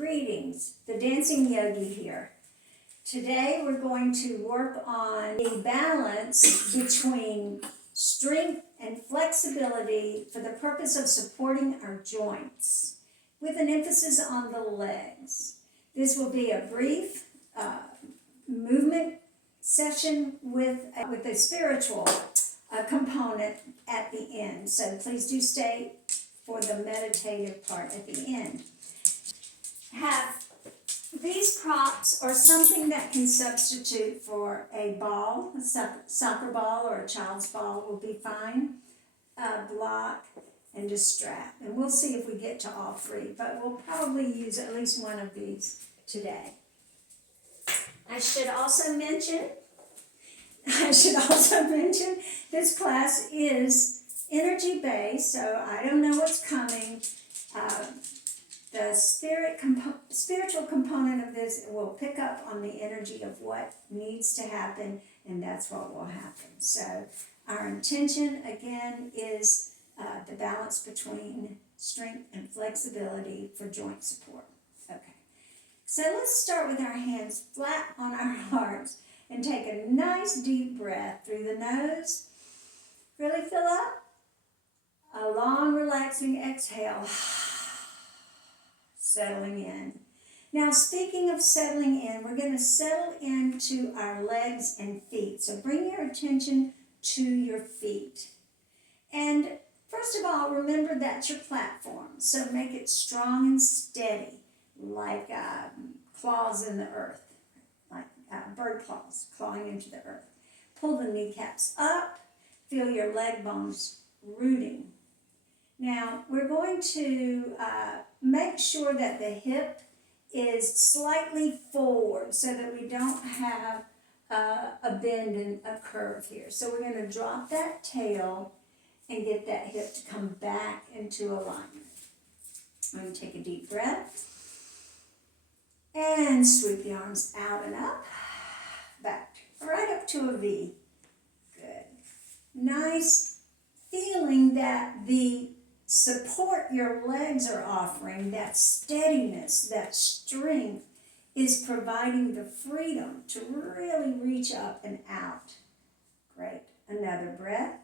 Greetings, the Dancing Yogi here. Today we're going to work on the balance between strength and flexibility for the purpose of supporting our joints, with an emphasis on the legs. This will be a brief movement session with a spiritual component at the end. So please do stay for the meditative part at the end. Have these props or something that can substitute for a ball, a soccer ball or a child's ball will be fine. Block and a strap. And we'll see if we get to all three, but we'll probably use at least one of these today. I should also mention this class is energy based, so I don't know what's coming. The spiritual component of this will pick up on the energy of what needs to happen, and that's what will happen. So our intention, again, is the balance between strength and flexibility for joint support. Okay, so let's start with our hands flat on our hearts and take a nice deep breath through the nose. Really fill up. A long, relaxing exhale. Settling in. Now, speaking of settling in, we're going to settle into our legs and feet. So bring your attention to your feet. And first of all, remember that's your platform. So make it strong and steady, like claws in the earth, like bird claws clawing into the earth. Pull the kneecaps up. Feel your leg bones rooting. Now, we're going to make sure that the hip is slightly forward so that we don't have a bend and a curve here. So we're going to drop that tail and get that hip to come back into alignment. I'm going to take a deep breath and sweep the arms out and up, back, right up to a V. Good. Nice feeling that the support your legs are offering, that steadiness, that strength, is providing the freedom to really reach up and out. Great. Another breath.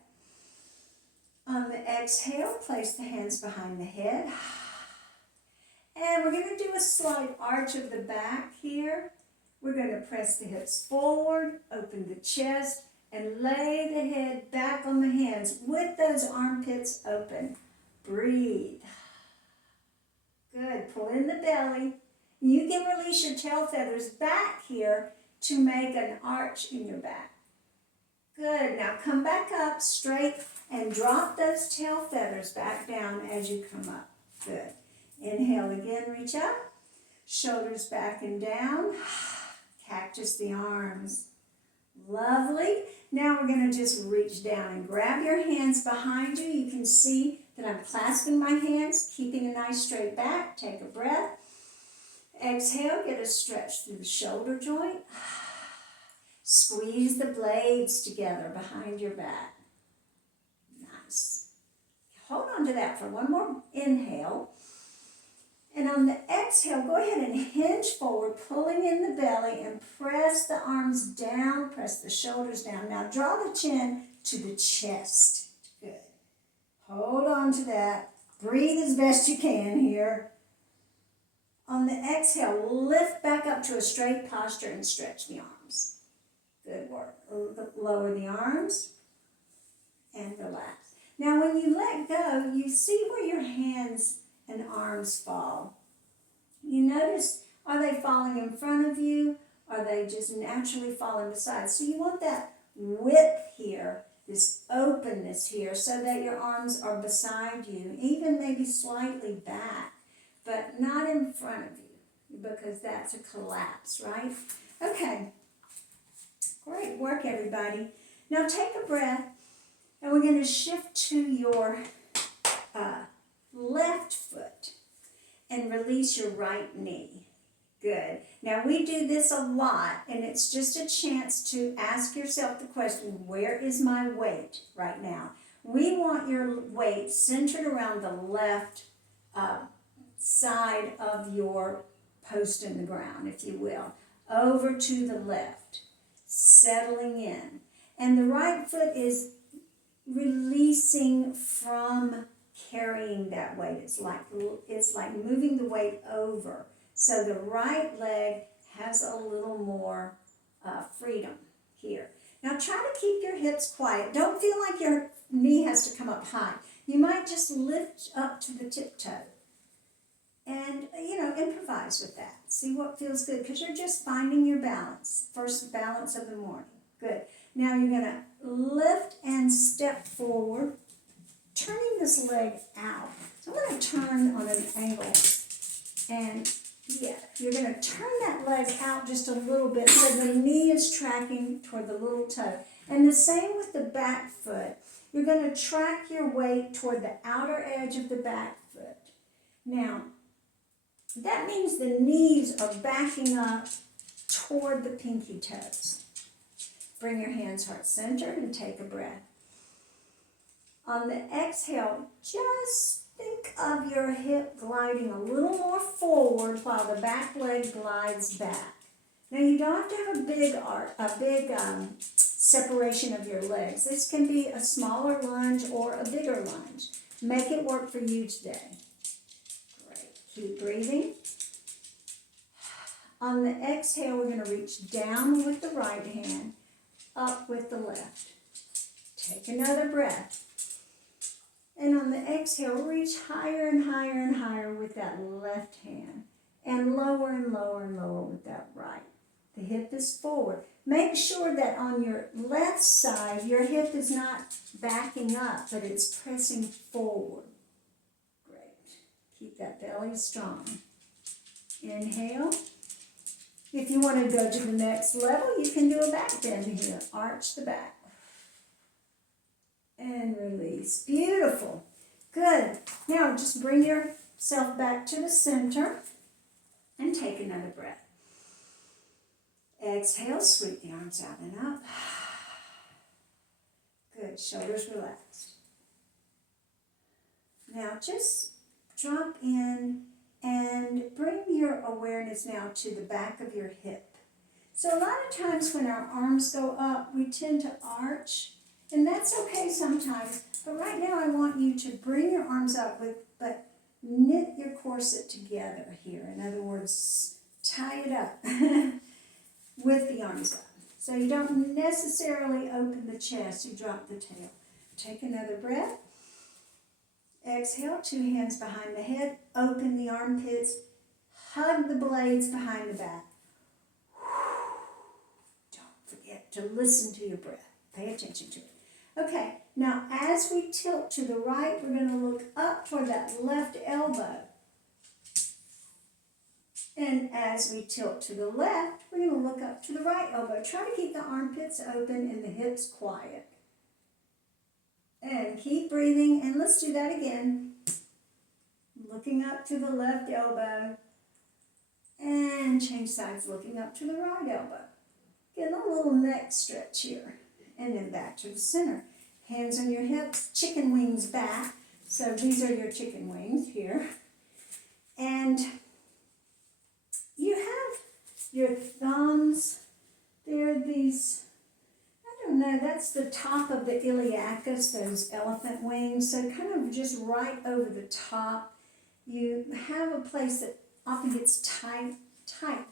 On the exhale, place the hands behind the head. And we're going to do a slight arch of the back here. We're going to press the hips forward, open the chest, and lay the head back on the hands with those armpits open. Breathe. Good. Pull in the belly. You can release your tail feathers back here to make an arch in your back. Good. Now come back up straight and drop those tail feathers back down as you come up. Good. Inhale again, reach up. Shoulders back and down. Cactus the arms. Lovely. Now we're going to just reach down and grab your hands behind you. You can see that I'm clasping my hands, keeping a nice straight back. Take a breath. Exhale, get a stretch through the shoulder joint. Squeeze the blades together behind your back. Nice. Hold on to that for one more inhale. And on the exhale, go ahead and hinge forward, pulling in the belly, and press the arms down, press the shoulders down. Now draw the chin to the chest. Good. Hold on to that. Breathe as best you can here. On the exhale, lift back up to a straight posture and stretch the arms. Good work. Lower the arms and relax. Now when you let go, you see where your hands and arms fall. You notice, are they falling in front of you? Are they just naturally falling beside? So you want that width here, this openness here, so that your arms are beside you, even maybe slightly back, but not in front of you, because that's a collapse, right? Okay. Great work, everybody. Now take a breath, and we're going to shift to your left foot and release your right knee. Good. Now we do this a lot, and it's just a chance to ask yourself the question, where is my weight right now? We want your weight centered around the left side of your post in the ground, if you will, over to the left, settling in. And the right foot is releasing from carrying that weight. It's like moving the weight over. So the right leg has a little more freedom here. Now try to keep your hips quiet. Don't feel like your knee has to come up high. You might just lift up to the tiptoe and, improvise with that. See what feels good, because you're just finding your balance. First balance of the morning. Good. Now you're going to lift and step forward, turning this leg out. So I'm going to turn on an angle, and you're going to turn that leg out just a little bit so the knee is tracking toward the little toe. And the same with the back foot. You're going to track your weight toward the outer edge of the back foot. Now, that means the knees are backing up toward the pinky toes. Bring your hands heart-centered and take a breath. On the exhale, just think of your hip gliding a little more forward while the back leg glides back. Now you don't have to have a big separation of your legs. This can be a smaller lunge or a bigger lunge. Make it work for you today. Great. Keep breathing. On the exhale, we're going to reach down with the right hand, up with the left. Take another breath. And on the exhale, reach higher and higher and higher with that left hand. And lower and lower and lower with that right. The hip is forward. Make sure that on your left side, your hip is not backing up, but it's pressing forward. Great. Keep that belly strong. Inhale. If you want to go to the next level, you can do a back bend here. Arch the back. And release. Beautiful. Good. Now just bring yourself back to the center and take another breath. Exhale, sweep the arms out and up. Good. Shoulders relaxed. Now just drop in and bring your awareness now to the back of your hip. So a lot of times when our arms go up, we tend to arch, and that's okay sometimes. But right now I want you to bring your arms up, but knit your corset together here. In other words, tie it up with the arms up. So you don't necessarily open the chest, you drop the tail. Take another breath. Exhale, 2 hands behind the head, open the armpits, hug the blades behind the back. Don't forget to listen to your breath. Pay attention to it. Okay, now as we tilt to the right, we're going to look up toward that left elbow. And as we tilt to the left, we're going to look up to the right elbow. Try to keep the armpits open and the hips quiet. And keep breathing, and let's do that again. Looking up to the left elbow, and change sides, looking up to the right elbow. Get a little neck stretch here, and then back to the center. Hands on your hips, chicken wings back. So these are your chicken wings here. And you have your thumbs, they're these, I don't know, that's the top of the iliacus, those elephant wings. So kind of just right over the top. You have a place that often gets tight.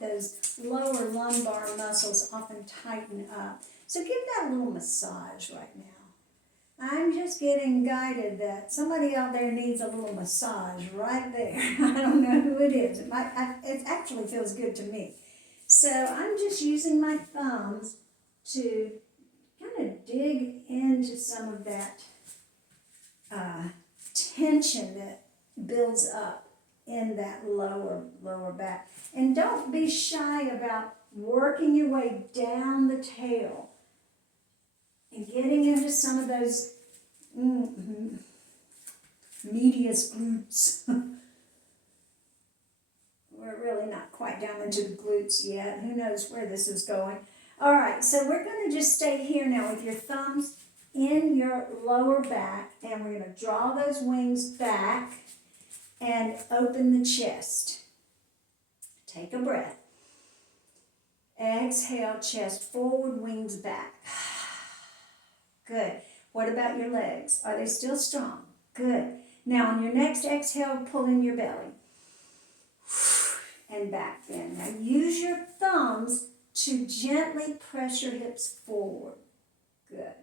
Those lower lumbar muscles often tighten up. So give that a little massage right now. I'm just getting guided that somebody out there needs a little massage right there. I don't know who it is. It actually feels good to me. So I'm just using my thumbs to kind of dig into some of that tension that builds up in that lower back. And don't be shy about working your way down the tail and getting into some of those medius glutes. We're really not quite down into the glutes yet. Who knows where this is going. All right, so we're going to just stay here now with your thumbs in your lower back, and we're going to draw those wings back and open the chest. Take a breath. Exhale, chest forward, wings back. Good. What about your legs? Are they still strong? Good. Now on your next exhale, pull in your belly. And back bend. Now use your thumbs to gently press your hips forward. Good.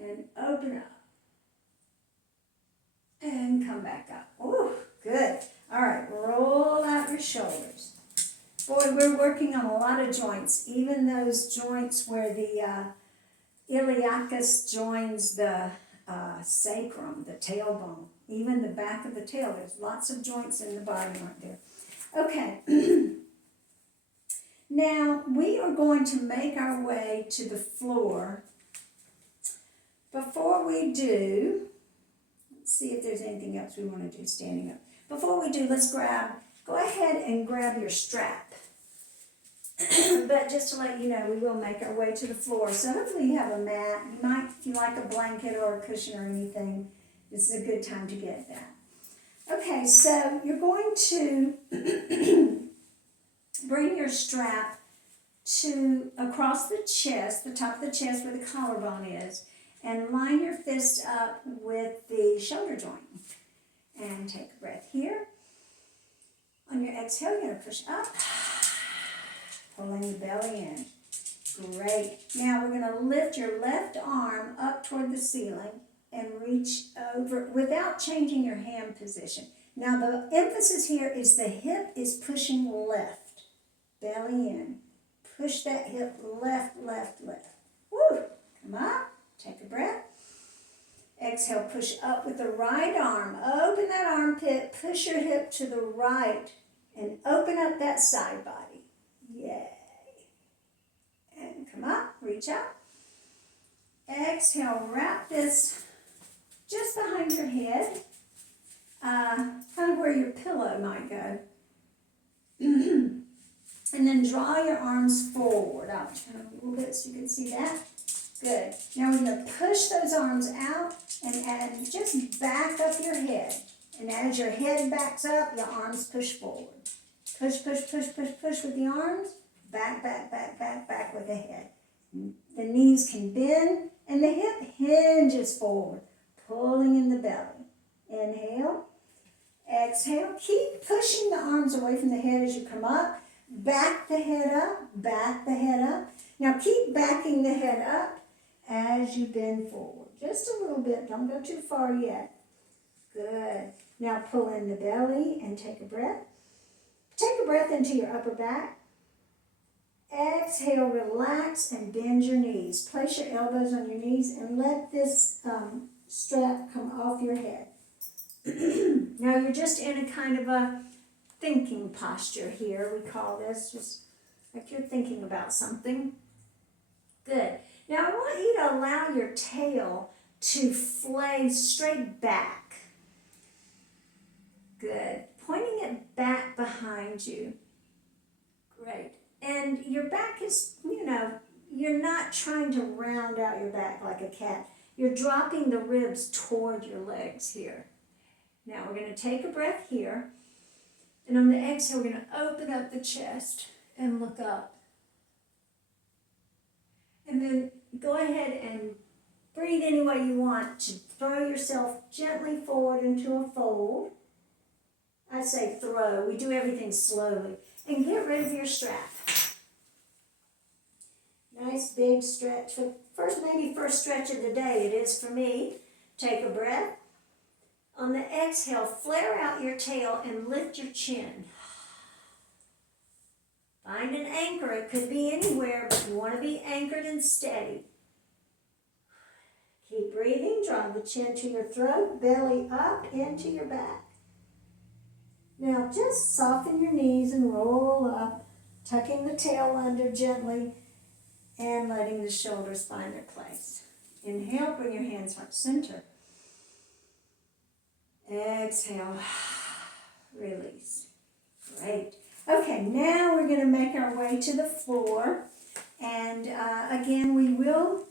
And open up. And come back up. Oh, good. All right, roll out your shoulders. Boy, we're working on a lot of joints, even those joints where the iliacus joins the sacrum, the tailbone, even the back of the tail. There's lots of joints in the body, aren't there? Okay. Now, we are going to make our way to the floor. Before we do, let's see if there's anything else we want to do standing up. Before we do, go ahead and grab your strap. But just to let you know, we will make our way to the floor. So hopefully you have a mat. You might, if you like a blanket or a cushion or anything, this is a good time to get that. Okay, so you're going to bring your strap to across the chest, the top of the chest where the collarbone is, and line your fist up with the shoulder joint. And take a breath here. On your exhale, you're going to push up. Pulling your belly in. Great. Now we're going to lift your left arm up toward the ceiling and reach over without changing your hand position. Now the emphasis here is the hip is pushing left. Belly in. Push that hip left, left, left. Woo! Come up. Take a breath. Exhale, push up with the right arm. Open that armpit. Push your hip to the right and open up that side body. Yay. And come up, reach up. Exhale, wrap this just behind your head, kind of where your pillow might go. And then draw your arms forward. I'll turn a little bit so you can see that. Good. Now we're going to push those arms out and just back up your head. And as your head backs up, your arms push forward. Push, push, push, push, push with the arms. Back, back, back, back, back with the head. The knees can bend and the hip hinges forward, pulling in the belly. Inhale. Exhale. Keep pushing the arms away from the head as you come up. Back the head up. Back the head up. Now keep backing the head up as you bend forward. Just a little bit. Don't go too far yet. Good. Now pull in the belly and take a breath. Take a breath into your upper back. Exhale, relax, and bend your knees. Place your elbows on your knees and let this strap come off your head. Now you're just in a kind of a thinking posture here, we call this, just like you're thinking about something. Good. Now I want you to allow your tail to flay straight back. Good. Pointing it back behind you. Great. And your back is, you're not trying to round out your back like a cat. You're dropping the ribs toward your legs here. Now we're going to take a breath here. And on the exhale, we're going to open up the chest and look up. And then go ahead and breathe any way you want to throw yourself gently forward into a fold. I say throw. We do everything slowly. And get rid of your strap. Nice big stretch. First stretch of the day it is for me. Take a breath. On the exhale, flare out your tail and lift your chin. Find an anchor. It could be anywhere, but you want to be anchored and steady. Keep breathing. Draw the chin to your throat, belly up into your back. Now just soften your knees and roll up, tucking the tail under gently and letting the shoulders find their place. Inhale, bring your hands heart center. Exhale, release. Great. Okay, now we're going to make our way to the floor. And again, we will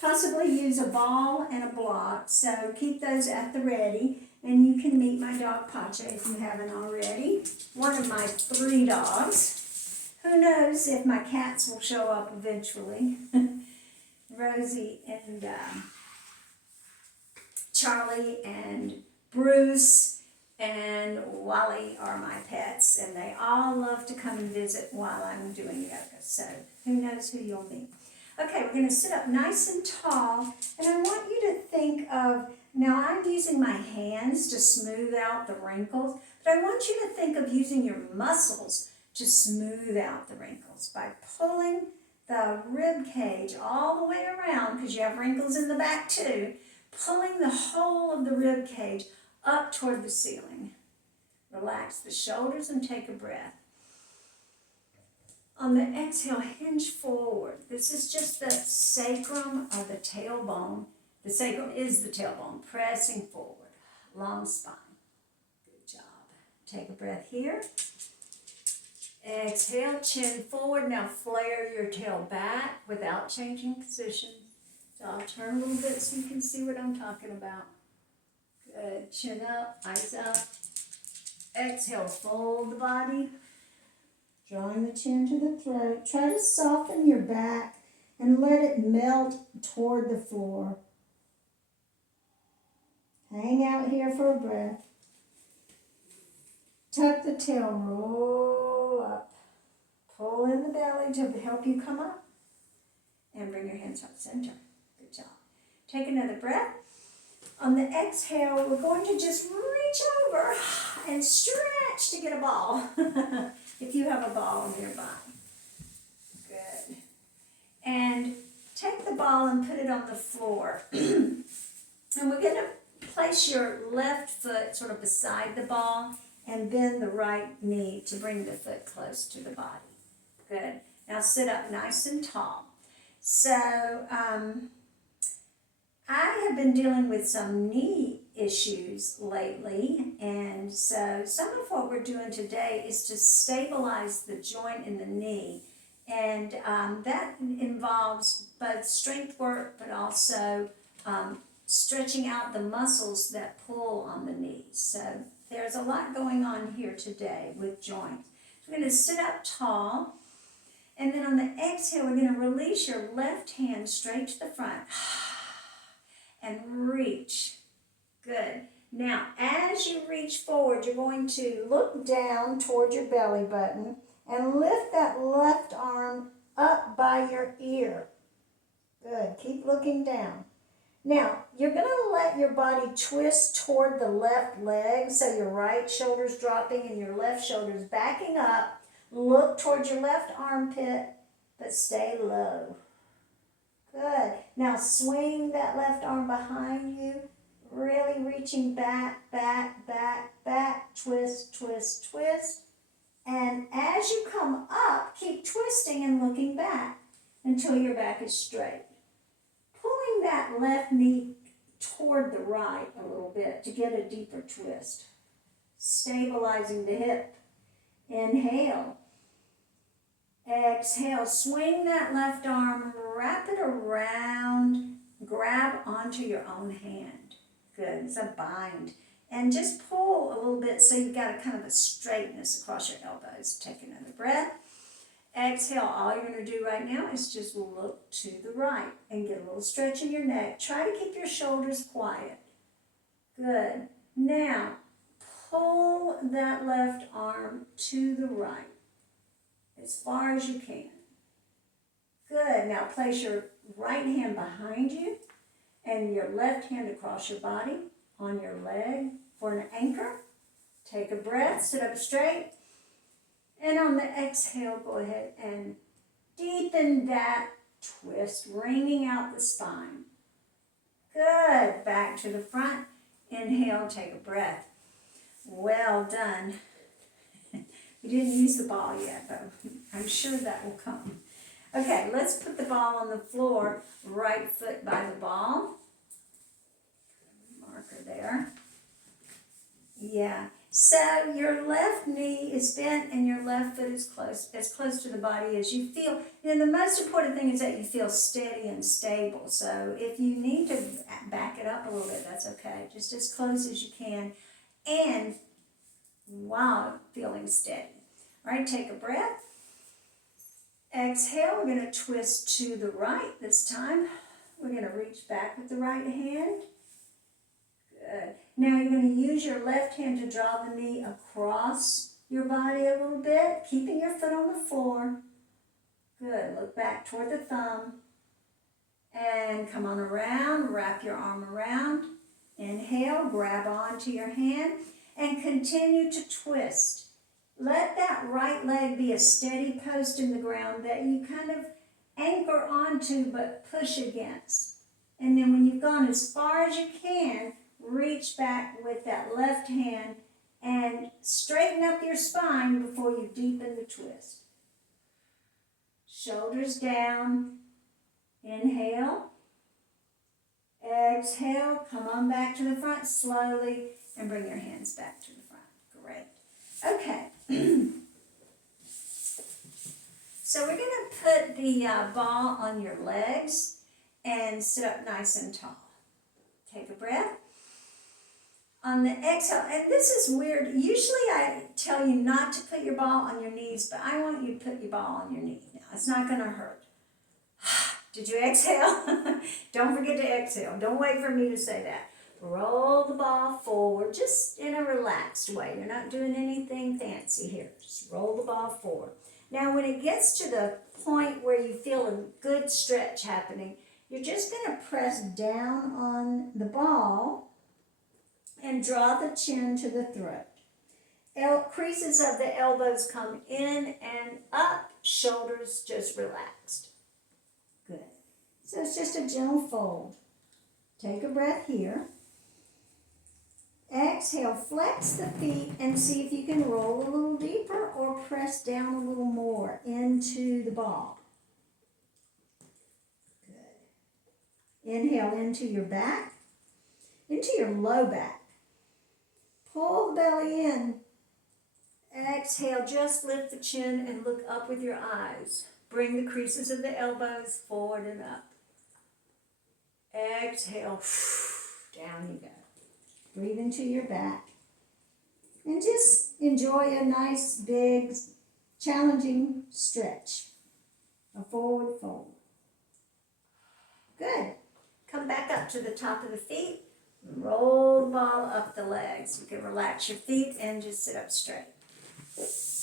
possibly use a ball and a block, so keep those at the ready. And you can meet my dog Pacha if you haven't already. One of my 3 dogs. Who knows if my cats will show up eventually. Rosie and Charlie and Bruce and Wally are my pets, and they all love to come and visit while I'm doing yoga. So who knows who you'll meet. Okay, we're going to sit up nice and tall, and I want you to think of, now I'm using my hands to smooth out the wrinkles, but I want you to think of using your muscles to smooth out the wrinkles by pulling the rib cage all the way around, because you have wrinkles in the back too, pulling the whole of the rib cage up toward the ceiling. Relax the shoulders and take a breath. On the exhale, hinge forward. This is just the sacrum of the tailbone. The sacrum is the tailbone, pressing forward. Long spine. Good job. Take a breath here. Exhale, chin forward. Now flare your tail back without changing position. So I'll turn a little bit so you can see what I'm talking about. Good. Chin up, eyes up. Exhale, fold the body. Drawing the chin to the throat. Try to soften your back and let it melt toward the floor. Hang out here for a breath. Tuck the tail, roll up. Pull in the belly to help you come up. And bring your hands up center. Good job. Take another breath. On the exhale, we're going to just reach over and stretch to get a ball. If you have a ball nearby. Good. And take the ball and put it on the floor. And we're going to place your left foot sort of beside the ball and bend the right knee to bring the foot close to the body. Good. Now sit up nice and tall. So I have been dealing with some knee issues lately, and so some of what we're doing today is to stabilize the joint in the knee, and that involves both strength work but also stretching out the muscles that pull on the knees. So there's a lot going on here today with joints. So we're going to sit up tall, and then on the exhale we're going to release your left hand straight to the front and reach. Good. Now, as you reach forward, you're going to look down toward your belly button and lift that left arm up by your ear. Good. Keep looking down. Now, you're going to let your body twist toward the left leg, so your right shoulder's dropping and your left shoulder's backing up. Look toward your left armpit, but stay low. Good. Now swing that left arm behind you, really reaching back, back, back, back, twist, twist, twist. And as you come up, keep twisting and looking back until your back is straight. Pulling that left knee toward the right a little bit to get a deeper twist. Stabilizing the hip. Inhale. Exhale, swing that left arm, wrap it around, grab onto your own hand. Good, it's a bind. And just pull a little bit so you've got a kind of a straightness across your elbows. Take another breath. Exhale, all you're going to do right now is just look to the right and get a little stretch in your neck. Try to keep your shoulders quiet. Good. Now, pull that left arm to the right as far as you can. Good. Now place your right hand behind you and your left hand across your body on your leg for an anchor. Take a breath, sit up straight. And on the exhale, go ahead and deepen that twist, wringing out the spine. Good. Back to the front. Inhale, take a breath. Well done. You didn't use the ball yet, though. I'm sure that will come. Okay, let's put the ball on the floor, right foot by the ball. Marker there. Yeah. So your left knee is bent and your left foot is as close to the body as you feel. You know, the most important thing is that you feel steady and stable. So if you need to back it up a little bit, that's okay. Just as close as you can. And while feeling steady. All right, take a breath. Exhale, we're going to twist to the right this time. We're going to reach back with the right hand. Good. Now you're going to use your left hand to draw the knee across your body a little bit, keeping your foot on the floor. Good. Look back toward the thumb. And come on around, wrap your arm around. Inhale, grab onto your hand, and continue to twist. Let that right leg be a steady post in the ground that you kind of anchor onto but push against. And then when you've gone as far as you can, reach back with that left hand and straighten up your spine before you deepen the twist. Shoulders down. Inhale. Exhale. Come on back to the front slowly and bring your hands back to the front. Great. Okay. So we're going to put the ball on your legs and sit up nice and tall. Take a breath. On the exhale, and this is weird. Usually I tell you not to put your ball on your knees, but I want you to put your ball on your knee. Now, it's not going to hurt. Did you exhale? Don't forget to exhale. Don't wait for me to say that. Roll the ball forward, just in a relaxed way. You're not doing anything fancy here. Just roll the ball forward. Now, when it gets to the point where you feel a good stretch happening, you're just going to press down on the ball and draw the chin to the throat. Creases of the elbows come in and up, shoulders just relaxed. Good. So it's just a gentle fold. Take a breath here. Exhale, flex the feet and see if you can roll a little deeper or press down a little more into the ball. Good. Inhale into your back, into your low back. Pull the belly in. Exhale, just lift the chin and look up with your eyes. Bring the creases of the elbows forward and up. Exhale, down you go. Breathe into your back. And just enjoy a nice, big, challenging stretch. A forward fold. Good. Come back up to the top of the feet. Roll the ball up the legs. You can relax your feet and just sit up straight.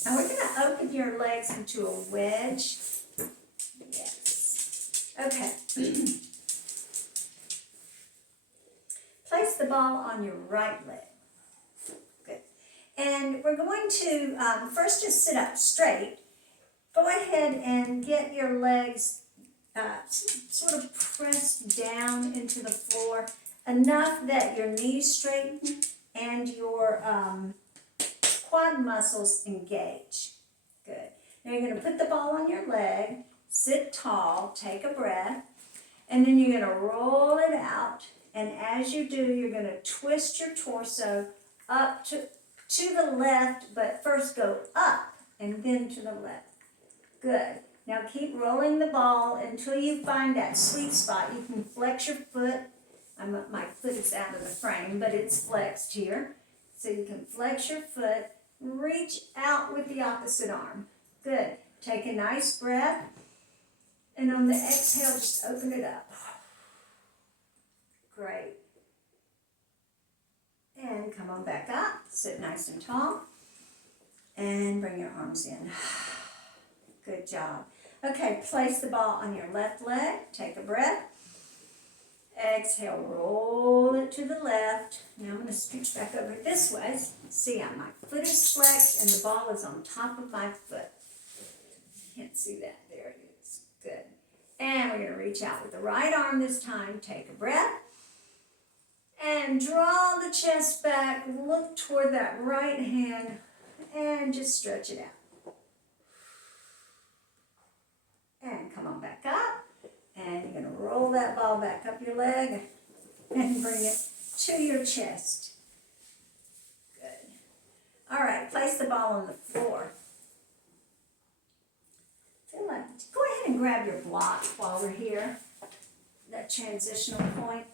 Now we're going to open your legs into a wedge. Yes. Okay. Place the ball on your right leg. Good. And we're going to first just sit up straight. Go ahead and get your legs sort of pressed down into the floor enough that your knees straighten and your quad muscles engage. Good. Now you're going to put the ball on your leg, sit tall, take a breath, and then you're going to roll it out. And as you do, you're going to twist your torso up to the left, but first go up and then to the left. Good. Now keep rolling the ball until you find that sweet spot. You can flex your foot. My foot is out of the frame, but it's flexed here. So you can flex your foot, reach out with the opposite arm. Good. Take a nice breath. And on the exhale, just open it up. Great. And come on back up. Sit nice and tall. And bring your arms in. Good job. Okay, place the ball on your left leg. Take a breath. Exhale, roll it to the left. Now I'm going to scooch back over this way. See how my foot is flexed and the ball is on top of my foot. Can't see that. There it is. Good. And we're going to reach out with the right arm this time. Take a breath. And draw the chest back. Look toward that right hand and just stretch it out. And come on back up. And you're going to roll that ball back up your leg and bring it to your chest. Good. All right, place the ball on the floor. Go ahead and grab your block while we're here, that transitional point.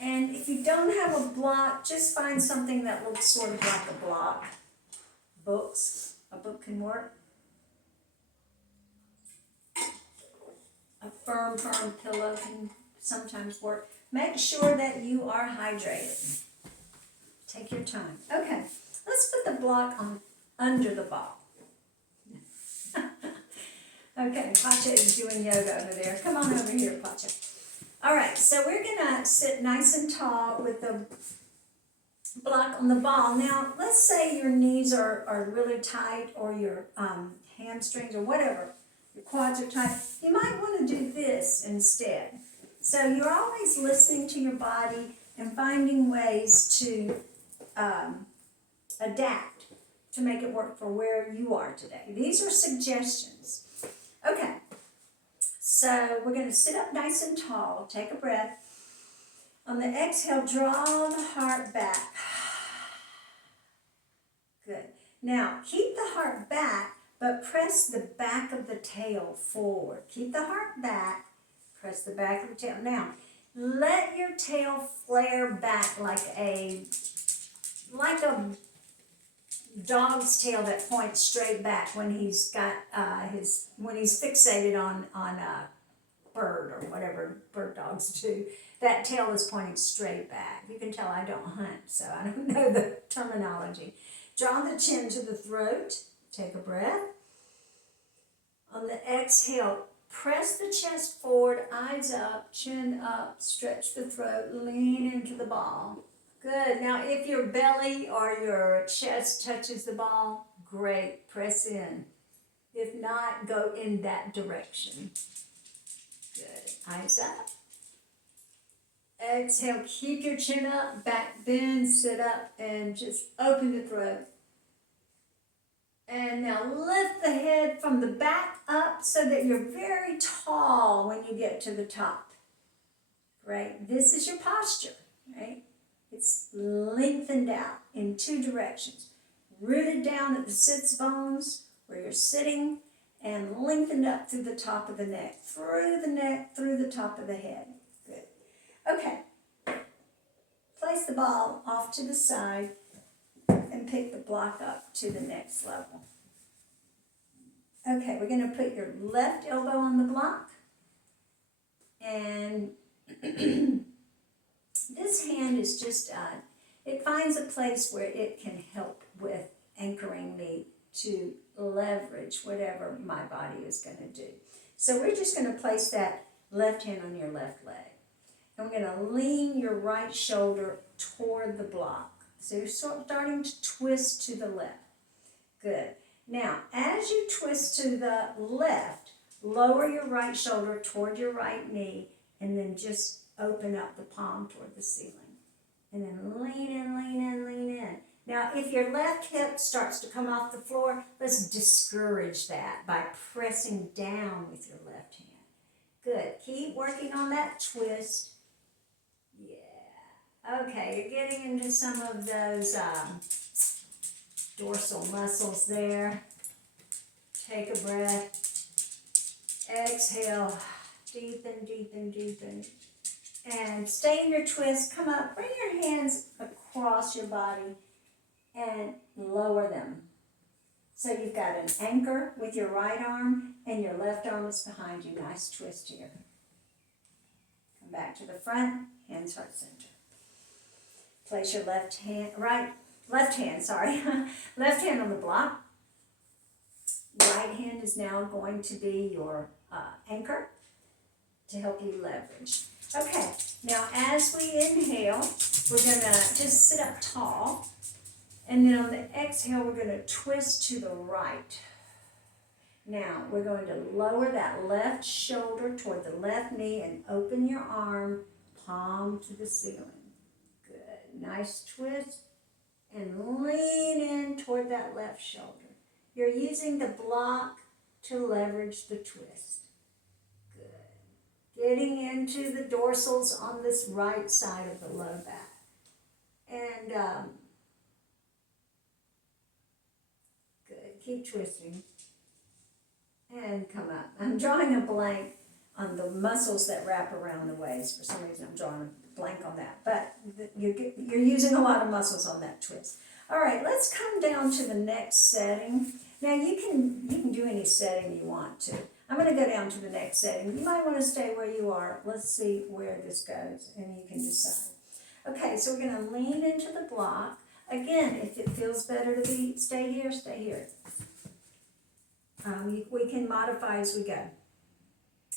And if you don't have a block, just find something that looks sort of like a block. Books, a book can work. firm pillow can sometimes work. Make sure that you are hydrated. Take your time. Okay, let's put the block on under the ball. Okay, Pacha is doing yoga over there. Come on over here, Pacha. All right, so we're gonna sit nice and tall with the block on the ball. Now, let's say your knees are really tight, or your hamstrings or whatever, your quads are tight. You might want to do this instead. So you're always listening to your body and finding ways to adapt to make it work for where you are today. These are suggestions. Okay, so we're going to sit up nice and tall. Take a breath. On the exhale, draw the heart back. Good. Now, keep the heart back, but press the back of the tail forward. Keep the heart back, press the back of the tail. Now, let your tail flare back like a dog's tail that points straight back when he's got when he's fixated on a bird or whatever bird dogs do. That tail is pointing straight back. You can tell I don't hunt, so I don't know the terminology. Draw the chin to the throat. Take a breath. On the exhale, press the chest forward, eyes up, chin up, stretch the throat, lean into the ball. Good. Now, if your belly or your chest touches the ball, great. Press in. If not, go in that direction. Good. Eyes up. Exhale. Keep your chin up, back bend, sit up, and just open the throat. And now lift the head from the back up so that you're very tall when you get to the top. Right? This is your posture, right? It's lengthened out in two directions. Rooted down at the sits bones where you're sitting, and lengthened up through the top of the neck, through the top of the head. Good. Okay. Place the ball off to the side and pick the block up to the next level. Okay, we're going to put your left elbow on the block, and this hand is just, it finds a place where it can help with anchoring me to leverage whatever my body is going to do. So we're just going to place that left hand on your left leg. And we're going to lean your right shoulder toward the block. So you're starting to twist to the left. Good. Now, as you twist to the left, lower your right shoulder toward your right knee, and then just open up the palm toward the ceiling. And then lean in, lean in, lean in. Now, if your left hip starts to come off the floor, let's discourage that by pressing down with your left hand. Good. Keep working on that twist. Yeah. Okay, you're getting into some of those dorsal muscles there. Take a breath. Exhale. Deepen, deepen, deepen. And stay in your twist. Come up. Bring your hands across your body and lower them. So you've got an anchor with your right arm and your left arm is behind you. Nice twist here. Come back to the front. Hands heart center. Place your left hand on the block. Right hand is now going to be your anchor to help you leverage. Okay, now as we inhale, we're going to just sit up tall. And then on the exhale, we're going to twist to the right. Now, we're going to lower that left shoulder toward the left knee and open your arm, palm to the ceiling. Good. Nice twist. And lean in toward that left shoulder. You're using the block to leverage the twist. Good. Getting into the dorsals on this right side of the low back. And good. Keep twisting. And come up. I'm drawing a blank on the muscles that wrap around the waist. For some reason I'm drawing a blank on that. But you're using a lot of muscles on that twist. All right, let's come down to the next setting. Now you can do any setting you want to. I'm going to go down to the next setting. You might want to stay where you are. Let's see where this goes, and you can decide. Okay, so we're going to lean into the block. Again, if it feels better to stay here, stay here. We can modify as we go.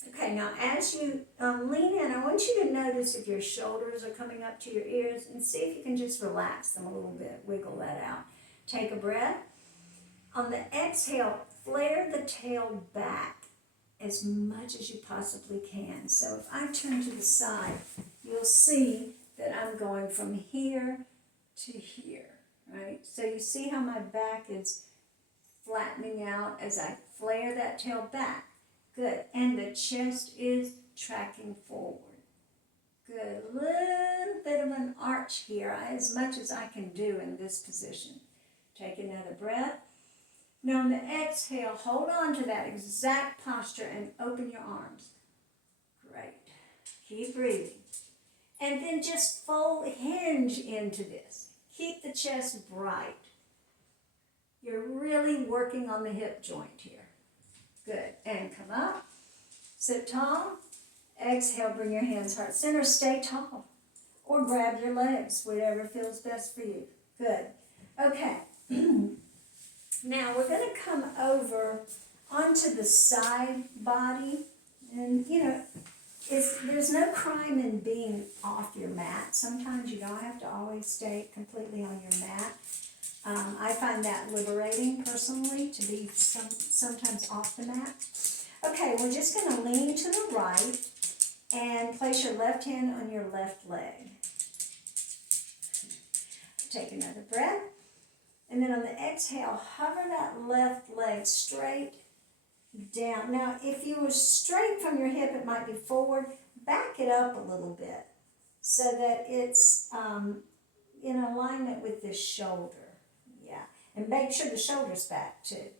Okay, now as you lean in, I want you to notice if your shoulders are coming up to your ears, and see if you can just relax them a little bit, wiggle that out. Take a breath. On the exhale, flare the tail back as much as you possibly can. So if I turn to the side, you'll see that I'm going from here to here, right? So you see how my back is flattening out as I flare that tail back. Good. And the chest is tracking forward. Good. A little bit of an arch here, as much as I can do in this position. Take another breath. Now on the exhale, hold on to that exact posture and open your arms. Great. Keep breathing. And then just hinge into this. Keep the chest bright. You're really working on the hip joint here. Good. And come up. Sit tall. Exhale, bring your hands heart center. Stay tall. Or grab your legs, whatever feels best for you. Good. Okay. Now we're going to come over onto the side body. And, there's no crime in being off your mat. Sometimes you don't have to always stay completely on your mat. I find that liberating personally, to be sometimes off the mat. Okay, we're just going to lean to the right and place your left hand on your left leg. Take another breath. And then on the exhale, hover that left leg straight down. Now, if you were straight from your hip, it might be forward. Back it up a little bit so that it's in alignment with this shoulder. Yeah, and make sure the shoulder's back too.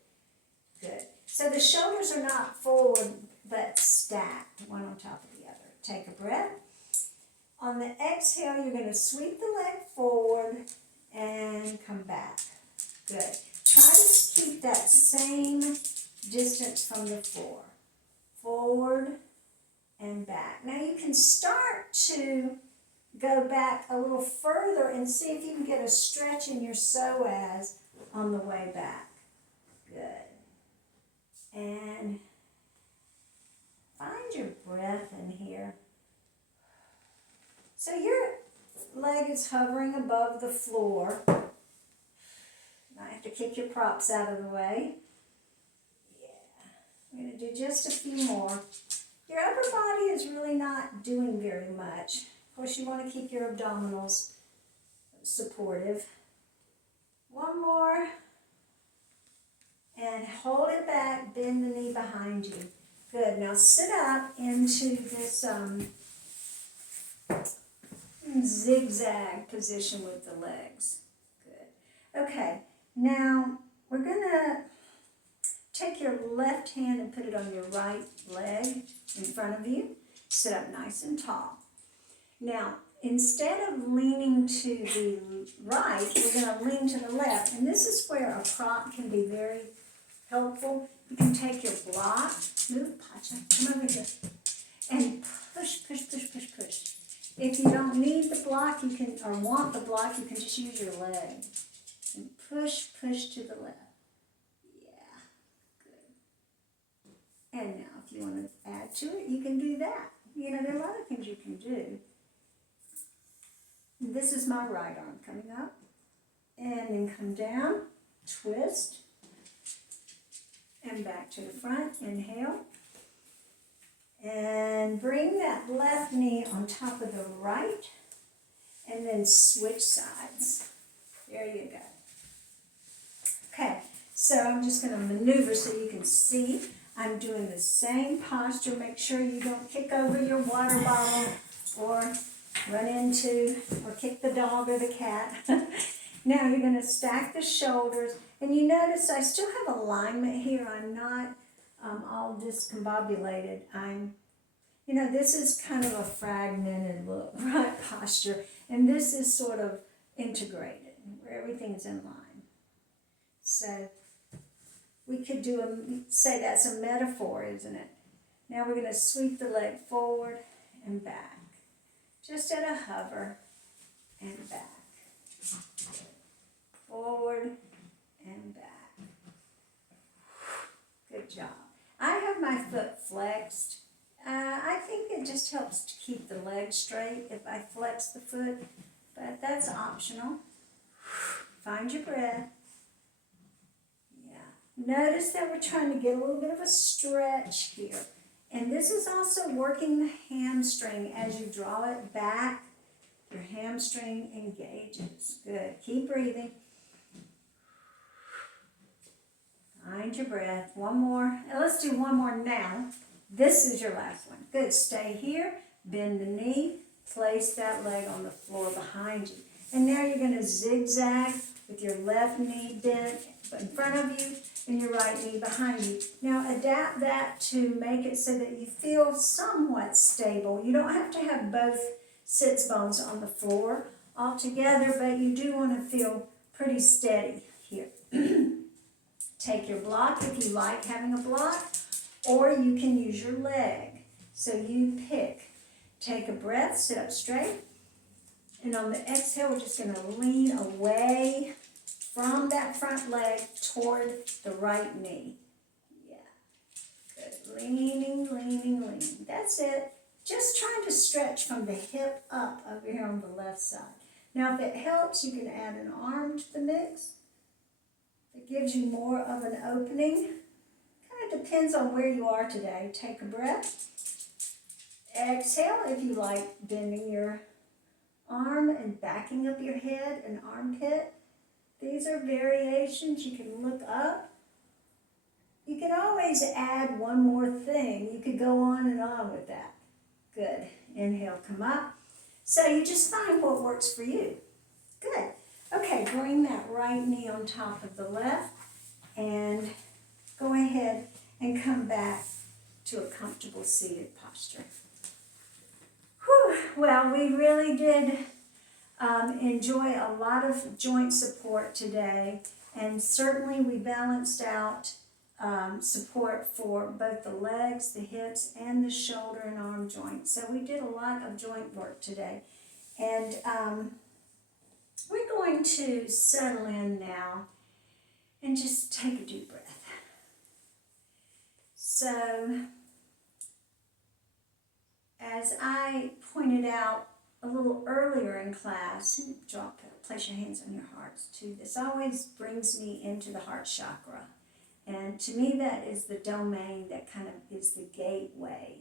Good. So the shoulders are not forward, but stacked, one on top of the other. Take a breath. On the exhale, you're going to sweep the leg forward and come back. Good. Try to keep that same distance from the floor. Forward and back. Now you can start to go back a little further and see if you can get a stretch in your psoas on the way back. Good. And find your breath in here. So your leg is hovering above the floor. Now I have to kick your props out of the way. Yeah. I'm going to do just a few more. Your upper body is really not doing very much. Of course, you want to keep your abdominals supportive. One more. And hold it back, bend the knee behind you. Good. Now sit up into this zigzag position with the legs. Good. Okay. Now we're going to take your left hand and put it on your right leg in front of you. Sit up nice and tall. Now, instead of leaning to the right, we're going to lean to the left. And this is where a prop can be very helpful. You can take your block, move, Pacha, come over here, and push, push, push, push, push. If you don't need the block, you can, or want the block, you can just use your leg. And push, push to the left. Yeah, good. And now, if you want to add to it, you can do that. There are a lot of things you can do. This is my right arm coming up. And then come down, twist, and back to the front. Inhale. And bring that left knee on top of the right. And then switch sides. There you go. Okay, so I'm just going to maneuver so you can see. I'm doing the same posture. Make sure you don't kick over your water bottle or run into or kick the dog or the cat. Now you're going to stack the shoulders. And you notice I still have alignment here. I'm not all discombobulated. This is kind of a fragmented look, right, posture. And this is sort of integrated, where everything's in line. So We could say that's a metaphor, isn't it? Now we're going to sweep the leg forward and back. Just at a hover and back. Forward and back. Good job. I have my foot flexed. I think it just helps to keep the leg straight if I flex the foot, but that's optional. Find your breath. Yeah. Notice that we're trying to get a little bit of a stretch here. And this is also working the hamstring as you draw it back. Your hamstring engages. Good. Keep breathing. Find your breath. One more. And let's do one more now. This is your last one. Good. Stay here. Bend the knee. Place that leg on the floor behind you. And now you're going to zigzag with your left knee bent in front of you and your right knee behind you. Now adapt that to make it so that you feel somewhat stable. You don't have to have both sits bones on the floor all together, but you do want to feel pretty steady here. Take your block if you like having a block, or you can use your leg. So you pick. Take a breath, sit up straight, and on the exhale, we're just going to lean away from that front leg toward the right knee. Yeah. Good. Leaning, leaning, leaning. That's it. Just trying to stretch from the hip up over here on the left side. Now, if it helps, you can add an arm to the mix. It gives you more of an opening. Kind of depends on where you are today. Take a breath. Exhale if you like, bending your arm and backing up your head and armpit. These are variations. You can look up. You can always add one more thing. You could go on and on with that. Good. Inhale, come up. So you just find what works for you. Good. Okay, bring that right knee on top of the left and go ahead and come back to a comfortable seated posture. Whew. Well, we really did enjoy a lot of joint support today, and certainly we balanced out support for both the legs, the hips, and the shoulder and arm joints. So we did a lot of joint work today. And we're going to settle in now and just take a deep breath. So, as I pointed out a little earlier in class, place your hands on your hearts too. This always brings me into the heart chakra. And to me, that is the domain that kind of is the gateway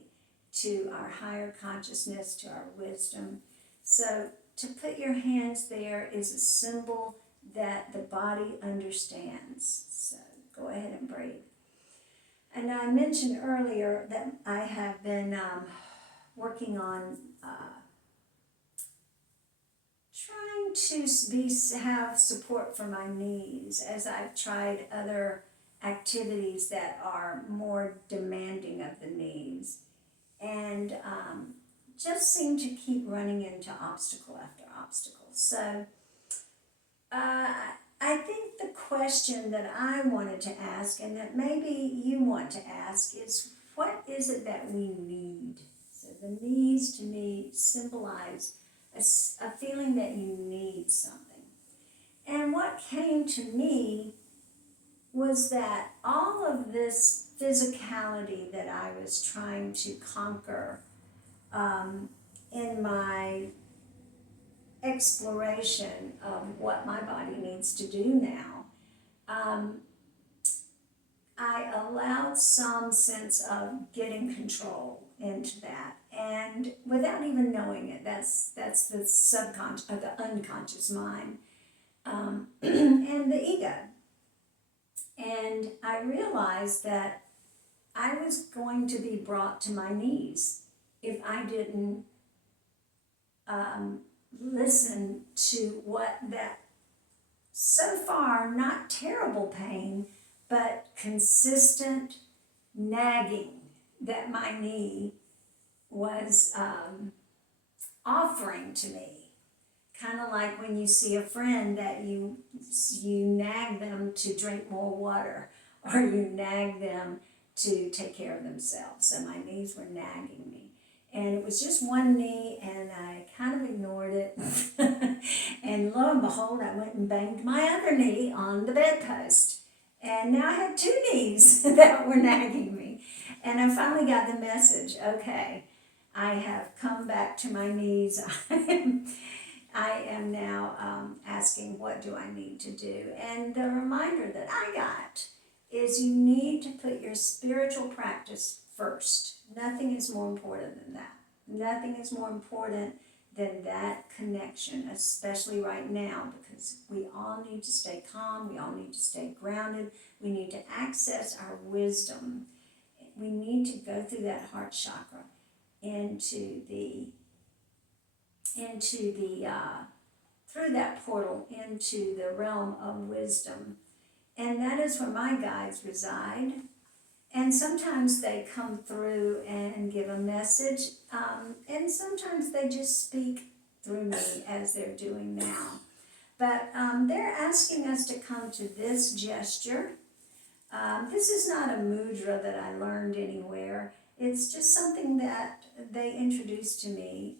to our higher consciousness, to our wisdom. So to put your hands there is a symbol that the body understands. So go ahead and breathe. And I mentioned earlier that I have been working on trying to have support for my knees as I've tried other activities that are more demanding of the knees, and just seem to keep running into obstacle after obstacle. So I think the question that I wanted to ask, and that maybe you want to ask, is what is it that we need? So the needs to me symbolize a feeling that you need something. And what came to me was that all of this physicality that I was trying to conquer in my exploration of what my body needs to do now, I allowed some sense of getting control into that, and without even knowing it, that's the subconscious, or the unconscious mind, and the ego. And I realized that I was going to be brought to my knees if I didn't listen to what that so far not terrible pain, but consistent nagging that my knee was offering to me. Kind of like when you see a friend that you nag them to drink more water, or you nag them to take care of themselves. So my knees were nagging me. And it was just one knee, and I kind of ignored it. And lo and behold, I went and banged my other knee on the bedpost. And now I had two knees that were nagging me. And I finally got the message, okay, I have come back to my knees. I am now asking, what do I need to do? And the reminder that I got is you need to put your spiritual practice first. Nothing is more important than that. Nothing is more important than that connection, especially right now, because we all need to stay calm. We all need to stay grounded. We need to access our wisdom. We need to go through that heart chakra through that portal into the realm of wisdom. And that is where my guides reside. And sometimes they come through and give a message, and sometimes they just speak through me as they're doing now. But they're asking us to come to this gesture. This is not a mudra that I learned anywhere. It's just something that they introduced to me,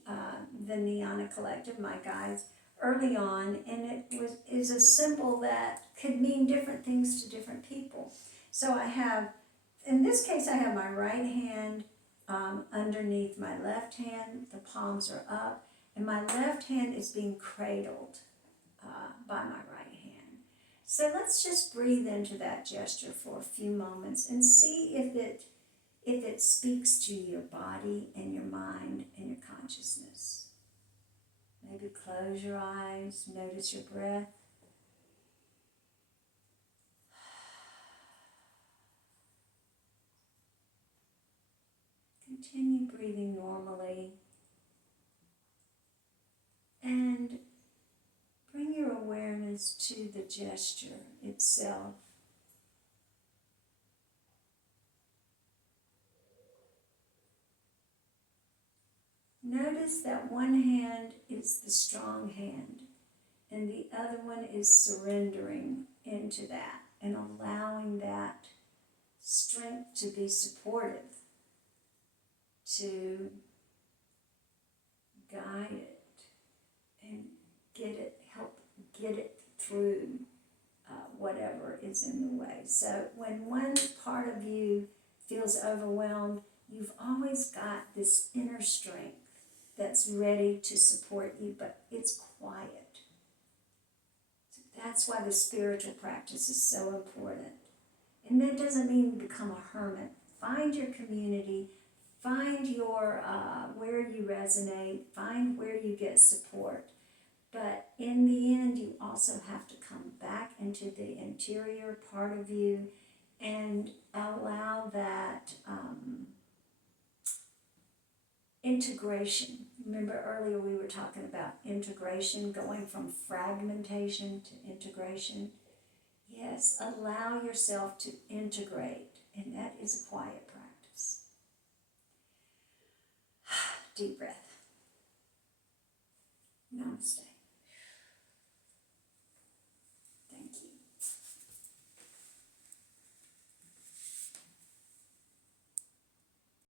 the Jnana Collective, my guides, early on, and it is a symbol that could mean different things to different people. So I have, in this case, I have my right hand underneath my left hand. The palms are up, and my left hand is being cradled by my right hand. So let's just breathe into that gesture for a few moments and see if it speaks to your body and your mind and your consciousness. Maybe close your eyes, notice your breath. Continue breathing normally and bring your awareness to the gesture itself. Notice that one hand is the strong hand and the other one is surrendering into that and allowing that strength to be supportive, to guide it and help get it through whatever is in the way. So when one part of you feels overwhelmed, you've always got this inner strength that's ready to support you, but it's quiet. So that's why the spiritual practice is so important. And that doesn't mean become a hermit. Find your community, find your where you resonate, find where you get support. But in the end, you also have to come back into the interior part of you and allow that integration. Remember earlier we were talking about integration, going from fragmentation to integration. Yes, allow yourself to integrate, and that is a quiet practice. Deep breath. Namaste.